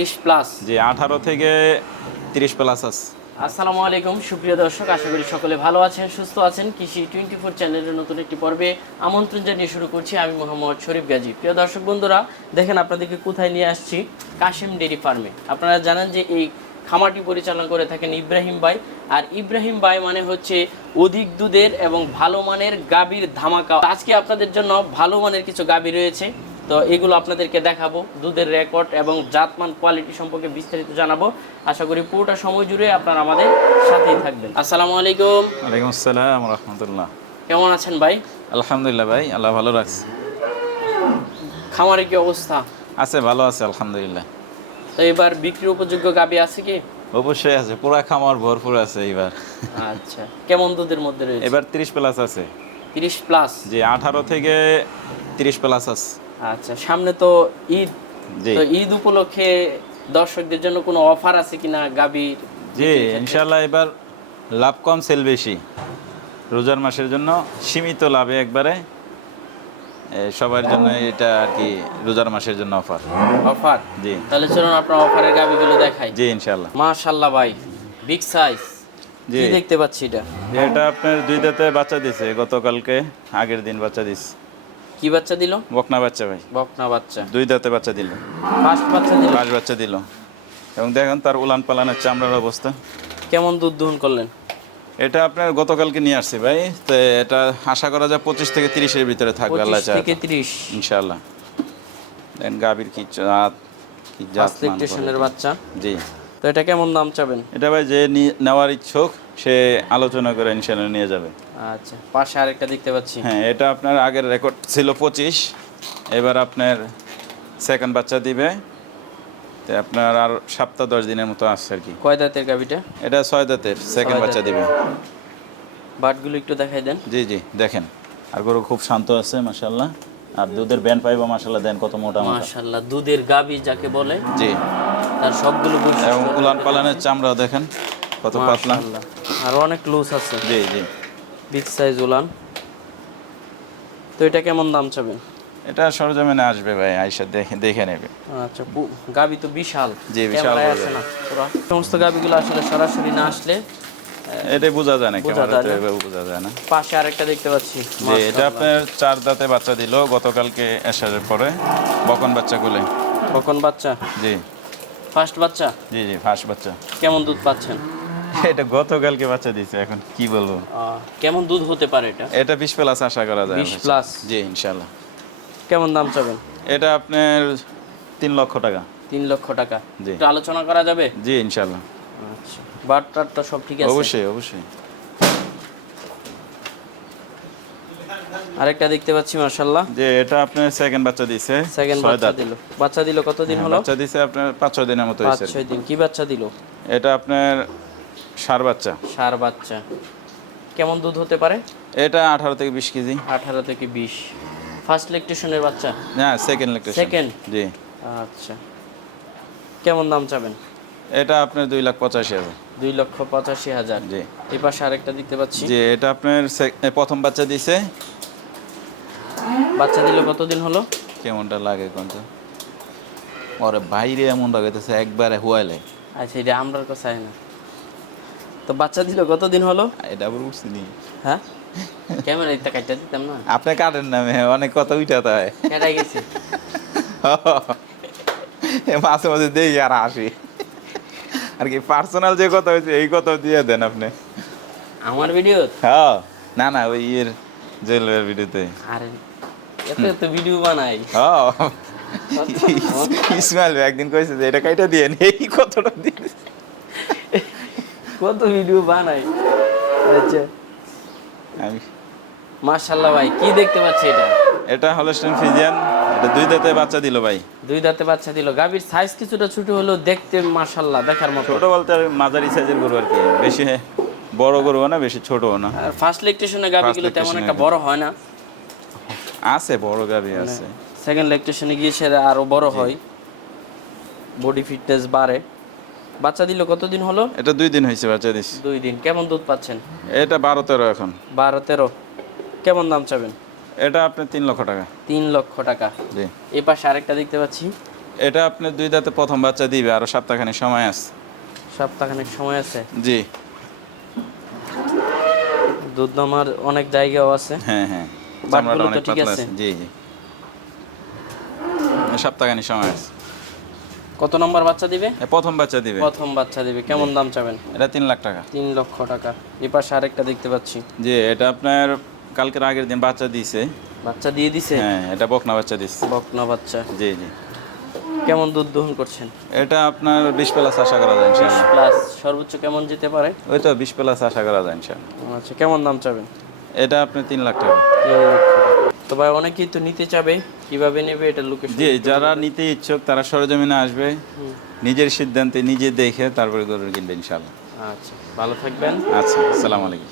তিরিশ প্লাস জি আঠারো থেকে তিরিশ প্লাস আছে। আসসালামু আলাইকুম সুপ্রিয় দর্শক আশা করি সকলে ভালো আছেন সুস্থ আছেন। কৃষি টোয়েন্টি ফোর চ্যানেলের নতুন একটি পর্বে আমন্ত্রণ জানিয়ে শুরু করছি। আমি মোহাম্মদ শরীফ গাজী। প্রিয় দর্শক বন্ধুরা দেখেন আপনাদেরকে কোথায় নিয়ে আসছি? কাশেম ডেরি ফার্মে। আপনারা জানেন যে এই খামারটি পরিচালনা করে থাকেন ইব্রাহিম ভাই আর ইব্রাহিম ভাই মানে হচ্ছে অধিক দুধের এবং ভালো মানের গাবির ধামাকা। আজকে আপনাদের জন্য ভালো মানের কিছু গাবি রয়েছে। তো এগুলো আপনাদেরকে দেখাবো দুধের রেকর্ড এবং জাতমান কোয়ালিটি সম্পর্কে বিস্তারিত জানাব। আশা করি পুরোটা সময় জুড়ে আপনারা আমাদের সাথেই থাকবেন। আসসালামু আলাইকুম। ওয়ালাইকুম আসসালাম রহমতুল্লাহ। কেমন আছেন ভাই? আলহামদুলিল্লাহ ভাই আল্লাহ ভালো রাখছে। খামারের কি অবস্থা? আছে ভালো আছে আলহামদুলিল্লাহ। তো এবার বিক্রির উপযোগ্য গাবি আছে কি? অবশ্যই আছে পুরা খামার ভরপুর আছে এবার আচ্ছা কেমন দুধের মধ্যে রয়েছে? এবার তিরিশ প্লাস আছে। তিরিশ প্লাস জি আঠারো থেকে তিরিশ প্লাস আছে। আচ্ছা সামনে তো ঈদ। তো ঈদ উপলক্ষে দর্শকদের জন্য কোনো অফার আছে কিনা গাবির জি ইনশাল্লাহ এবার লাভ কম সেল বেশি। রোজার মাসের জন্য সীমিত লাভে একবারে সবার জন্য এটা আর কি রোজার মাসের জন্য অফার। অফার? জি। তাহলে চলুন আপনার অফারের গাবিগুলো দেখাই। জি ইনশাল্লাহ মাশাল্লাহ ভাই বিগ সাইজ জি। দেখতে পাচ্ছি এটা? এটা আপনার দুই দাঁতে বাচ্চা দিছে গতকালকে আগের দিন বাচ্চা দিছে। কি বাচ্চা দিল? বকনা বাচ্চা ভাই। বকনা বাচ্চা। দুই দাঁতে বাচ্চা দিল। ফার্স্ট বাচ্চা দিল? পাঁচ বাচ্চা দিল। এবং দেখেন তার উলান পালানের চামড়ার অবস্থা। কেমন দুধ দহন করলেন? এটা আপনার গতকালকে নিয়ে আসছি ভাই। তো এটা আশা করা যায় পঁচিশ থেকে তিরিশের ভিতরে থাকবে আল্লাহ চায় থেকে তিরিশ। ইনশাল্লাহ দেন গাভীর কি জাত কি জাত ফার্স্ট। বাচ্চা। জি। তো এটা কেমন দাম চাবেন? এটা ভাই যে নেওয়ার ইচ্ছুক সে আলোচনা করে ইনশাল্লাহ নিয়ে যাবে। আচ্ছা পাশে আরেকটা দেখতে পাচ্ছি। হ্যাঁ এটা আপনার আগের রেকর্ড ছিল পঁচিশ এবার আপনার সেকেন্ড বাচ্চা দিবে। তো আপনার আর সপ্তাহ দশ দিনের মতো আসছে আর কি। কয় দাঁতের গাবিটা এটা ছয় দাঁতের সেকেন্ড বাচ্চা দিবে। বাটগুলো একটু দেখাই দেন। জি জি দেখেন। আর গরু খুব শান্ত আছে মাসাল্লাহ আর দুধের ব্যান পাইবা মাসাল্লাহ দেন কত মোটা মাশাল্লাহ দুধের গাবি যাকে বলে জি। তার সবগুলো বৈশিষ্ট্য এবং উলান পালানের চামড়াও দেখেন কত পাতলা। আর অনেক লুজ আছে। জি জি। বিগ সাইজ উলান। তো এটা কেমন দাম চাবেন? এটা সরজমিনে আসবে ভাই আইসা দেখে দেখে নেবে। আচ্ছা গাবি তো বিশাল। জি, বিশাল আছে না সমস্ত গাবিগুলো আসলে সরাসরি না আসলে এটা বোঝা যায় না? ক্যামেরাতে এভাবে বোঝা যায় না। পাশে আরেকটা দেখতে পাচ্ছি যে এটা আপনার চার দাঁতে বাচ্চা দিল গতকালকে আসার পরে বকন বাচ্চাগুলো। কখন বাচ্চা? জি। ফার্স্ট বাচ্চা? জি জি ফার্স্ট বাচ্চা। কেমন দুধ পাচ্ছেন? এটা গতকালকে বাচ্চা দিছে এখন কি বলব? কেমন দুধ হতে পারে এটা? এটা বিশ প্লাস আশা করা যায় 20 plus? জি ইনশাল্লাহ কেমন দাম চাবেন? এটা আপনার তিন লক্ষ টাকা। তিন লক্ষ টাকা। জি। আলোচনা করা যাবে? জি ইনশাল্লাহ আচ্ছা বাটটার তো সব ঠিক আছে। অবশ্যই অবশ্যই। আরেকটা দেখতে পাচ্ছি মাশাল্লাহ যে এটা আপনার সেকেন্ড বাচ্চা দিছে সেকেন্ড বাচ্চা দিল। বাচ্চা দিল কতদিন হলো? বাচ্চা দিছে আপনার পাঁচ ছয় দিনের মতো পাঁচ হয়েছে ছয় দিন। কি বাচ্চা দিল? এটা আপনার সার বাচ্চা। সার বাচ্চা। কেমন দুধ হতে পারে? এটা আঠারো থেকে বিশ কেজি। আঠারো থেকে বিশ। ফার্স্ট ইলেকট্রিশনের বাচ্চা? হ্যাঁ সেকেন্ড ইলেকট্রিশিয়ান Second? জি। আচ্ছা। কেমন দাম চাবেন? এটা আপনার দুই লাখ পঁচাশি হাজার। দুই লক্ষ পঁচাশি হাজার। জি। এই পাশে আরেকটা দেখতে পাচ্ছি। যে এটা আপনার প্রথম বাচ্চা দিছে। বাচ্চা দিল কতদিন হলো? কেমনটা লাগে কোন ওরে বাইরে এমন লাগাইতেছে একবারে হুয়াইলে। আচ্ছা এটা আমরার কথা না। তো বাচ্চা দিল কতদিন হলো? এটা আবার উঠছি নি হ্যাঁ? ক্যামেরা এটা কাটটা দিতাম না। আপনি কাটেন নামে অনেক কথা উঠাতে হয় কেটাই গেছে। এ মাঝে মাঝে দেখি আর আসি। আর কি পার্সোনাল যে কথা হয়েছে এই কথা দিয়ে দেন আপনি। আমার ভিডিও হ্যাঁ না না ওই ইয়ের জেলের ভিডিওতে আরে এত এত ভিডিও বানাই। হ্যাঁ। ইসমাইল ভাই একদিন কইছে যে এটা কাইটা দিয়ে এই কতটা দিয়ে কত ভিডিও বানাই। আচ্ছা। আমি মাশাল্লাহ ভাই কি দেখতে পাচ্ছি এটা? এটা হলস্টেন ফিজিয়ান। দুই দাঁতে বাচ্চা দিল ভাই? দুই দাঁতে বাচ্চা দিল। গাভীর সাইজ কিছুটা ছোট হলেও দেখতে মাশাল্লাহ দেখার মতো। ছোট বলতে আর মাঝারি সাইজের গরু আর কি। বেশি বড় গরু না বেশি ছোটও না। আর ফার্স্ট লেকটেশনে গাভীগুলো তেমন একটা বড় হয় না। আছে বড় গাবি আছে। সেকেন্ড লেকটেশনে গিয়ে সেটা আরও বড় হয়। বডি ফিটনেস বাড়ে। বাচ্চা দিল কতদিন হলো? এটা দুই দিন হয়েছে বাচ্চা দিস দুই দিন। কেমন দুধ পাচ্ছেন? এটা বারো তেরো এখন। বারো তেরো। কেমন দাম চাবেন? এটা আপনার তিন লক্ষ টাকা। তিন লক্ষ টাকা। জি। এই পাশে আরেকটা দেখতে পাচ্ছি। এটা আপনার দুই দাঁতে প্রথম বাচ্চা দিবে আরও সপ্তাহখানি সময় আছে। সপ্তাহখানেক সময় আছে। জি। দুধ নামার অনেক জায়গাও আছে। হ্যাঁ হ্যাঁ। চামড়াটা অনেক পাতলা আছে? জি জি। সপ্তাহখানি সময় আছে। কত নম্বর বাচ্চা দিবে? এ প্রথম বাচ্চা দিবে। প্রথম বাচ্চা দিবে। কেমন দাম চাবেন? এটা তিন লাখ টাকা। তিন লক্ষ টাকা। এই পাশে আরেকটা দেখতে পাচ্ছি। জি এটা আপনার কালকের আগের দিন বাচ্চা দিয়েছে। বাচ্চা দিয়ে দিছে? হ্যাঁ এটা বকনা বাচ্চা দিচ্ছে বকনা বাচ্চা। জি জি। কেমন দুধ দহন করছেন? এটা আপনার বিশ প্লাস আশা করা যায় ইনশাল্লাহ প্লাস সর্বোচ্চ কেমন যেতে পারে? ওই তো বিশ প্লাস আশা করা যায় ইনশাল্লাহ আচ্ছা কেমন দাম চাবেন? এটা আপনি তিন লাখ টাকা। তো ভাই অনেকেই তো নিতে চাবে কীভাবে নেবে এটা লোকেশন জি যারা নিতে ইচ্ছুক তারা সরজমিনে আসবে। নিজের সিদ্ধান্তে নিজে দেখে তারপরে গরু কিনবে ইনশাল্লাহ আচ্ছা ভালো থাকবেন। আচ্ছা আসসালামু আলাইকুম।